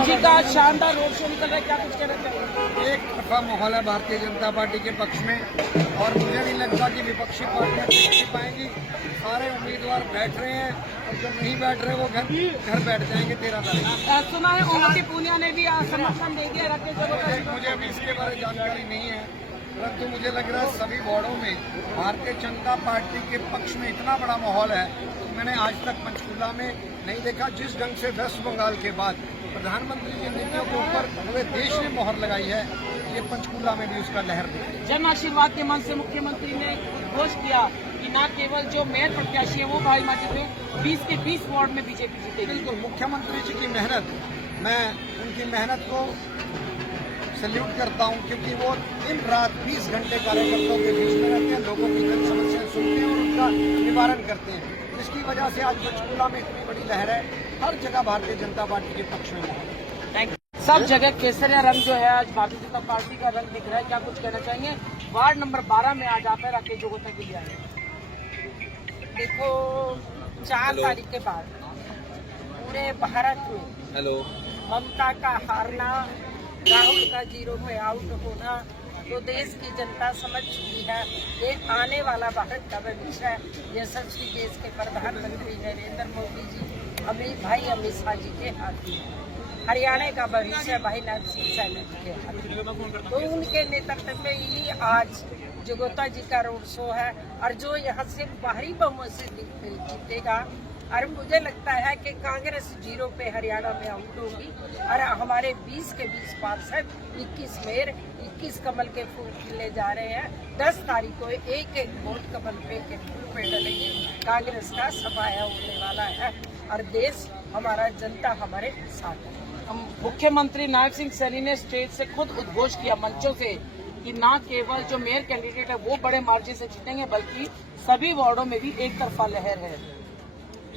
जी का शानदार road show निकल रहा है, क्या कुछ कहना चाहिए? एक तरफा माहौल है भारतीय जनता पार्टी के पक्ष में और मुझे नहीं लगता कि विपक्षी पार्टियां जीत पाएंगी। सारे उम्मीदवार बैठ रहे हैं और जो नहीं बैठ रहे वो घर बैठ जाएंगे 13 तारीख। सुना है ओमती पूनिया ने भी समर्थन दे दिया राकेश जलोटा। मुझे अभी इसके बारे में जानकारी नहीं है, परंतु मुझे लग रहा है सभी वार्डों में भारतीय जनता पार्टी के पक्ष में इतना बड़ा माहौल है कि मैंने आज तक पंचकूला में नहीं देखा। जिस ढंग से वेस्ट बंगाल के बाद प्रधानमंत्री की नीतियों के ऊपर पूरे देश ने मोहर लगाई है, ये पंचकूला में भी उसका लहर दिखी। जन आशीर्वाद के मन से मुख्यमंत्री ने घोषणा किया कि न केवल जो मेयर प्रत्याशी है वो भाई माटी में 20 के 20 वार्ड में बीजेपी जीतेगी। बिल्कुल, मुख्यमंत्री जी की मेहनत, मैं उनकी मेहनत को सैल्यूट करता हूं, क्योंकि वो दिन रात 20 घंटे कार्यकर्ताओं के बीच में रहते हैं, लोगों की जन समस्याएं सुनते हैं और उनका निवारण करते हैं। इसकी वजह से आज पंचकूला में इतनी बड़ी लहर है, हर जगह भारतीय जनता पार्टी के पक्ष में है। सब जगह केसरिया रंग जो है आज भारतीय जनता पार्टी का रंग दिख रहा है, क्या कुछ कहना चाहेंगे? वार्ड नंबर 12 में आज आप राकेश जलोटा के लिए आए। देखो 4 तारीख के बाद पूरे भारत में ममता का हारना, राहुल का 0 पे आउट होना तो देश की जनता समझ चुकी है। ये आने वाला भारत का भविष्य है, यशस्वी देश के प्रधानमंत्री नरेंद्र मोदी जी, अमित शाह जी के हाथ में। हरियाणा का भविष्य भाई नरसिंह सैनी जी के हाथ में, तो उनके नेतृत्व में ही आज जगोता जी का रोड शो है। और जो यहाँ से बाहरी बहुमत से जीतेगा, और मुझे लगता है कि कांग्रेस 0 पे हरियाणा में आउट होगी और हमारे 20 के 20 पार्षद, 21 मेयर, 21 कमल के फूल खिले जा रहे हैं। 10 तारीख को एक एक वोट कमल पे के फूल पे डलेंगे। कांग्रेस का सफाया होने वाला है और देश हमारा, जनता हमारे साथ है। मुख्यमंत्री नायब सिंह सैनी ने स्टेज से खुद उद्घोष किया मंचों से कि न केवल जो मेयर कैंडिडेट है वो बड़े मार्जिन से जीतेंगे, बल्कि सभी वार्डों में भी एक तरफा लहर है।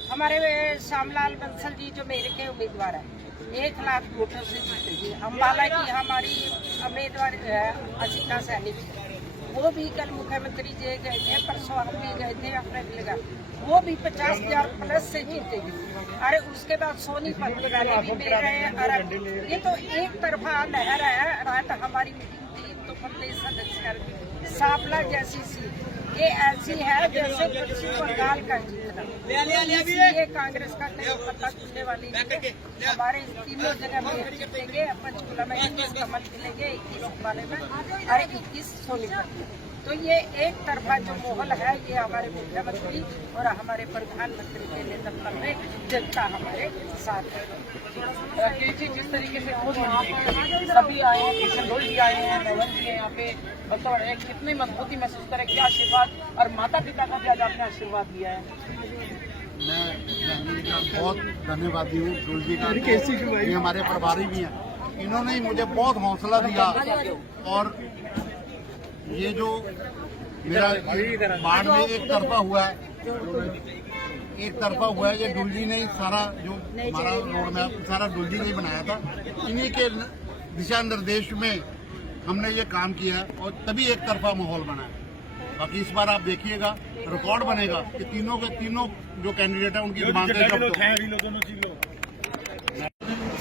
हमारे श्यामलाल बंसल जी जो मेरे के उम्मीदवार है 1 लाख वोटों से जीतेगी। अम्बाला की हमारी उम्मीदवार असिता सैनी भी, वो भी कल मुख्यमंत्री जी गए थे, परसों हम भी गए थे अपने लगा, वो भी 50,000 प्लस से जीतेगी। अरे उसके बाद सोनीपत वाले भी मिल रहे हैं। अरे ये तो एक तरफा लहर है। रात हमारी मीटिंग थी तो प्रदेश सदस्य सापला जैसी सीट ये ऐसी है जैसे पश्चिम बंगाल का जीतना। ये कांग्रेस का कहीं पता चलने वाली नहीं है। हमारे तीनों जगह में जीतेंगे। पंचकूला में 21 कमल खिलेंगे, 21 अम्बाले में और 21 सोनीपत में। तो ये एक तरफा जो माहौल है, ये हमारे मुख्यमंत्री और हमारे प्रधानमंत्री के नेतृत्व में जनता हमारे साथ है। राकेश जी, जिस तरीके से खुद यहाँ पे सभी आए हैं, किशन रोल भी आए हैं, नवल जी है यहाँ पे, बताओ कितनी मजबूती महसूस करें, क्या आशीर्वाद, और माता पिता का भी आज आपने आशीर्वाद दिया है। मैं बहुत धन्यवादी हूँ रोल जी का, ये हमारे प्रभारी भी हैं, इन्होंने मुझे बहुत हौसला दिया। और ये जो मेरा बाढ़ में एक तरफा हुआ है, ये डुलजी ने सारा जो हमारा रोड मैप सारा डुलजी ने बनाया था। इन्हीं के दिशा निर्देश में हमने ये काम किया है और तभी एक तरफा माहौल बना है। बाकी इस बार आप देखिएगा, रिकॉर्ड बनेगा कि तीनों जो कैंडिडेट है उनकी डिमांड।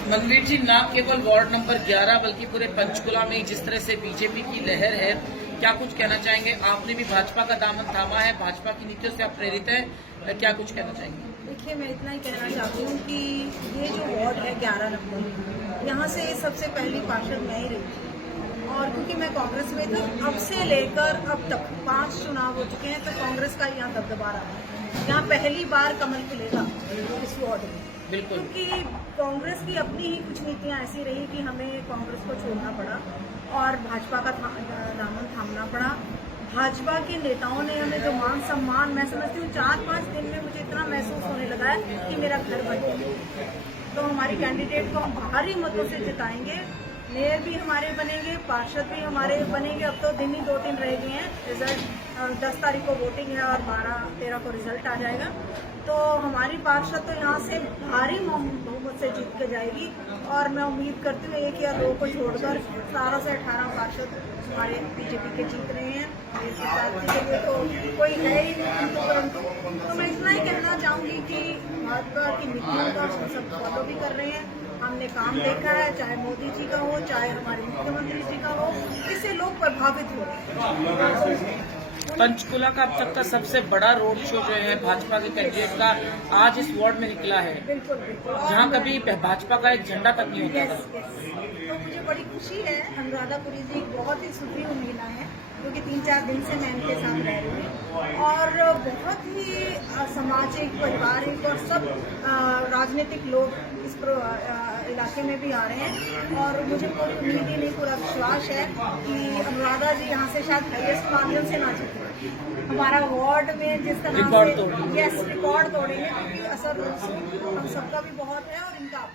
मनवीर जी, न केवल वार्ड नंबर 11 बल्कि पूरे पंचकुला में जिस तरह से बीजेपी की लहर है, क्या कुछ कहना चाहेंगे? आपने भी भाजपा का दामन थामा है, भाजपा की नीतियों से आप प्रेरित हैं, क्या कुछ कहना चाहेंगे? देखिए, मैं इतना ही कहना चाहती हूँ कि ये जो वार्ड है 11 नंबर, यहाँ से सबसे पहली पार्षद मैं ही रही थी। और क्योंकि मैं कांग्रेस में था, अब से लेकर अब तक 5 चुनाव हो चुके हैं, तो कांग्रेस का यहाँ दबदबा रहा है। यहाँ पहली बार कमल खिलेगा इस वार्ड में, क्योंकि कांग्रेस की अपनी ही कुछ नीतियाँ ऐसी रही कि हमें कांग्रेस को छोड़ना पड़ा और भाजपा का दामन थामना पड़ा। भाजपा के नेताओं ने हमें जो मान सम्मान, मैं समझती हूँ 4-5 दिन में मुझे इतना महसूस होने लगा है कि मेरा घर बन गया। तो हमारी कैंडिडेट को हम भारी मतों से जिताएंगे। मेयर भी हमारे बनेंगे, पार्षद भी हमारे बनेंगे। अब तो दिन ही 2-3 रह गए हैं। रिजल्ट 10 तारीख को वोटिंग है और 12-13 को रिजल्ट आ जाएगा। तो हमारी पार्षद तो यहाँ से भारी बहुमत से जीत के जाएगी और मैं उम्मीद करती हूँ 1 या 2 को छोड़कर 17 से 18 पार्षद हमारे बीजेपी के जीत रहे हैं। इसके प्राप्ति के लिए तो कोई है ही नहीं। तो मैं इतना ही कहना चाहूँगी कि भाजपा की नीतियों का हम सब फॉलो भी कर रहे हैं। हमने काम देखा है, चाहे मोदी जी का हो, चाहे हमारे मुख्यमंत्री जी का हो, इससे लोग प्रभावित हो रहे हैं। पंचकुला का अब तक का सबसे बड़ा रोड शो जो है भाजपा के कैंडिडेट का आज इस वार्ड में निकला है, बिल्कुल बिल्कुल। जहाँ कभी भाजपा का एक झंडा तक नहीं होता था। तो मुझे बड़ी खुशी है। अनुराधापुरी जी बहुत ही सुप्रीम महिला है, क्योंकि 3-4 दिन से मैं इनके साथ रह रही हूँ और बहुत ही सामाजिक, पारिवारिक और सब राजनीतिक लोग इस इलाके में भी आ रहे हैं और मुझे कोई उम्मीद ही नहीं, पूरा विश्वास है कि अनुराधा जी यहाँ से शायद हाईएस्ट मार्जिन से ना जीते। हमारा वार्ड में जिस तरह से रिकॉर्ड तोड़ेंगे, क्योंकि असर हम सबका भी बहुत है और इनका